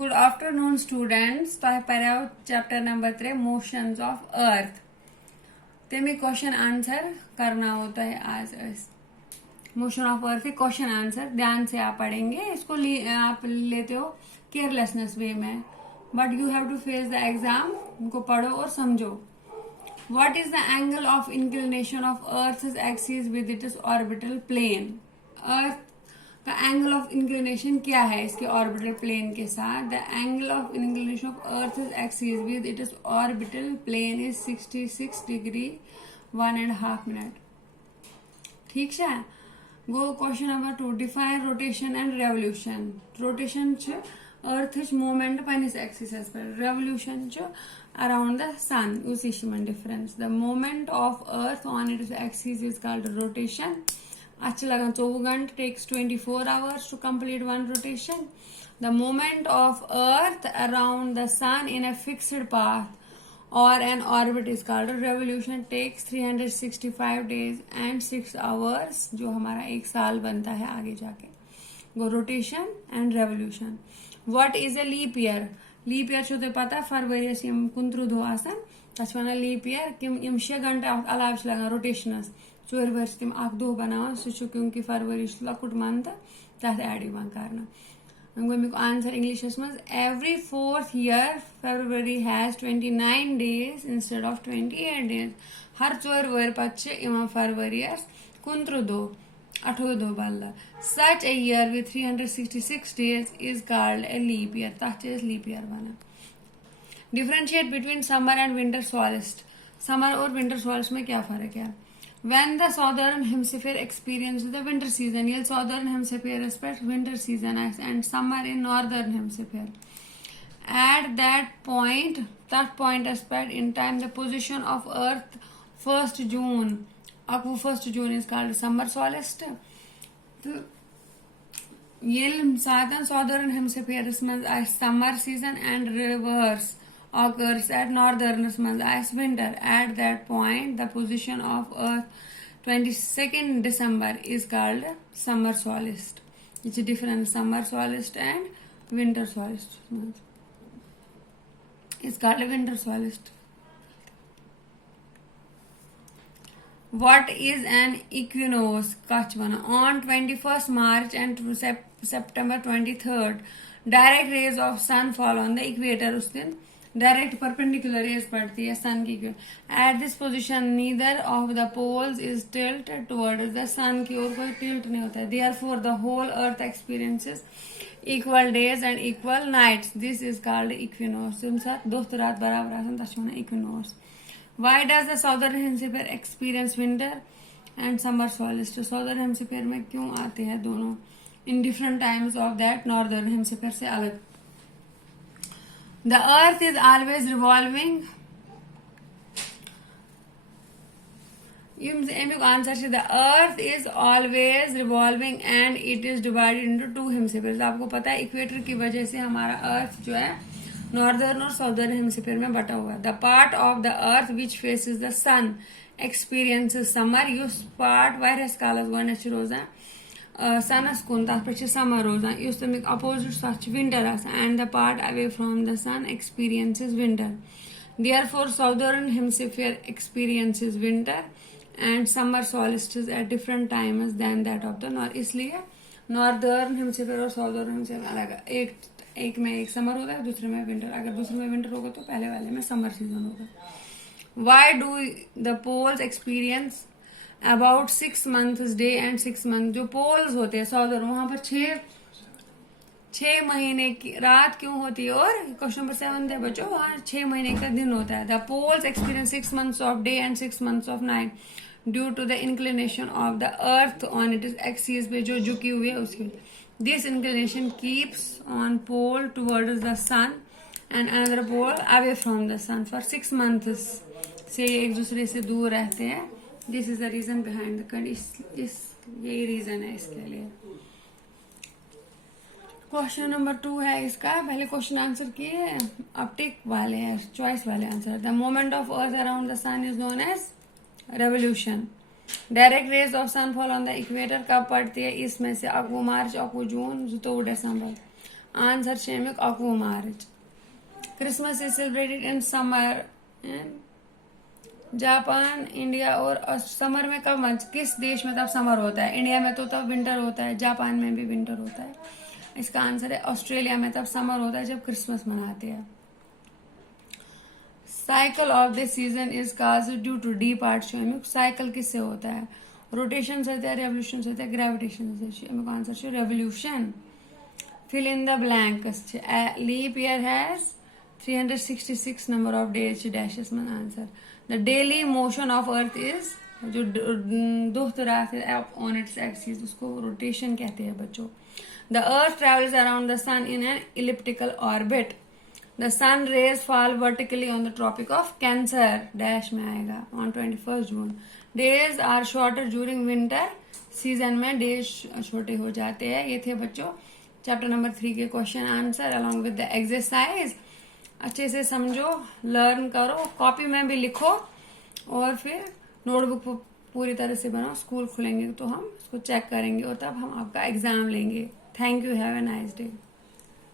Good afternoon, students. तो पढ़ो chapter number 3 motions of earth. तमें क्वेश्चन आंसर करना होता है। आज motion of earth question answer ध्यान से आप पढ़ेंगे। इसको आप लेते हो केयरलेसनेस वे में, but you have to face the exam. इनको पढ़ो और समझो। What is the angle of inclination of Earth's axis with its orbital plane? Earth का एंगल ऑफ इंक्लिनेशन क्या है इसके ऑर्बिटल प्लेन के साथ? The angle of inclination of Earth's axis with its orbital plane is 66 degree 1.5 minute. ठीक है। Go question number 2। Define rotation and revolution. Rotation earth movement पनिस axis पे, रेवोल्यूशन अराउंड द सन उसी difference. The movement of earth on its axis is called rotation. अच्छा लगा 24 घंटे takes 24 hours to complete one rotation. The movement of Earth around the Sun in a fixed path or an orbit is called a revolution. Takes 365 days and 6 hours, जो हमारा एक साल बनता है आगे जाके। Go rotation and revolution. What is a leap year? Leap year छो तो पता फरवरी से हम कुंत्रु धो आसन तच वना leap year किम यम 6 घंटे अलाव लगा रोटेशनस 4 वर्ष तिम अख दो बनावन सह क्योंकि फरवरी लकुट मंथ तथ एड करना। गो आंसर इंग्लिश मज every 4th year February has 29 days instead of 28 days। हर 4 वर पे फरवरी कुंत्रु दो 8 दो बल्ला। Such a year with 366 days is called a leap year। तथ leap year बना। Differentiate between summer and winter solstice. Summer और winter solstice में क्या फर्क है? When the southern hemisphere experiences the winter season, ये southern hemisphere respects winter season and summer in northern hemisphere. At that point aspect in time, the position of Earth 1st June, अब 1st June is called summer solstice. तो ये southern hemisphere में summer season and reverse occurs at northerners as winter. At that point, the position of Earth 22nd December is called summer solstice. It's a different summer solstice and winter solstice. It's called a winter solstice. What is an equinox? On 21st March and September 23rd, direct rays of sun fall on the equator. उस दिन direct perpendicular raise पड़ती है sun की। At this position neither of the poles is tilted towards the sun की ओर कोई tilt नहीं होता है। Therefore the whole earth experiences equal days and equal nights. This is called equinoxes. तम साथ दो रात बराबर आसन तस वना equinoxes. Why does the southern hemisphere experience winter and summer solstice? Southern hemisphere में क्यों आते हैं दोनों in different times of that northern hemisphere से अलग? The earth is always revolving. Answer is the earth is always revolving and it is divided into 2 hemispheres. आपको पता है इक्वेटर की वजह से हमारा अर्थ जो है नॉर्दर्न और साउदर्न हेमिस्फीयर में बटा हुआ है। The part of the earth which faces the sun experiences summer. Yus part वायरस कालस गोनेच रोजा सनस कुन तथ पे समर रोजान। इस तमिक अपोजिट तथ winter and the part away from the sun experiences winter. Therefore southern hemisphere experiences winter and summer solstice at different times than that of the north. इसलिए नॉर्दर्न हेमिस्फीयर और साउदर्न हेमिस्फीयर अलग है। एक में एक summer होगा दूसरे में विंटर। अगर दूसरे में विंटर होगा तो पहले वाले में समर सीजन होगा। Why do the poles experience about 6 months day and 6 months? जो पोल्स होते हैं साउदर्न वहां पर 6 महीने की रात क्यों होती है? और क्वेश्चन नंबर 7 है बच्चों, वहां 6 महीने का दिन होता है। The poles experience 6 months of day and 6 months of night due to the inclination of the earth on it axis पे जो झुकी हुई है उसकी। This inclination keeps on pole towards the sun and another pole away from the sun for 6 months से एक दूसरे से दूर रहते हैं। This is the reason behind the condition. यही रीजन है इसके लिए। क्वेश्चन नंबर 2 है इसका। पहले क्वेश्चन आंसर किए, अब टिक वाले हैं, चॉइस वाले answer. The moment of earth around the sun is known as revolution. Direct rays of sun fall on the equator कब पड़ती है? इसमें से अक्टूबर मार्च अक्टूबर जून 2 दिसंबर। आंसर छे अमुक 21 March. Christmas is celebrated in summer. Japan, India और समर में कब किस देश में तब समर होता है? इंडिया में तो तब विंटर होता है, जापान में भी विंटर होता है। इसका आंसर है ऑस्ट्रेलिया में तब समर होता है जब क्रिसमस मनाते हैं। Cycle of the season is caused due to the part छे अमुक। साइकिल किससे होता है? रोटेशन से होता है, रेवोल्यूशन से होता है, ग्रेविटेशन से छे अमुक आंसर छे revolution. Fill in the blanks छे leap year has 366 number of days dashes में answer. The daily motion of earth is जो दुख ऑन इट्स एक्सिस उसको रोटेशन कहते हैं बच्चों। The earth travels around the sun in an elliptical orbit. The sun rays fall vertically on the tropic of Cancer dash में आएगा on 21 June. Days are shorter during winter season में days छोटे हो जाते हैं। ये थे बच्चों चैप्टर नंबर 3 के question answer along with the exercise. अच्छे से समझो, लर्न करो, कॉपी में भी लिखो और फिर नोटबुक पूरी तरह से बनाओ। स्कूल खुलेंगे तो हम उसको चेक करेंगे और तब हम आपका एग्जाम लेंगे। Thank you, have a nice day.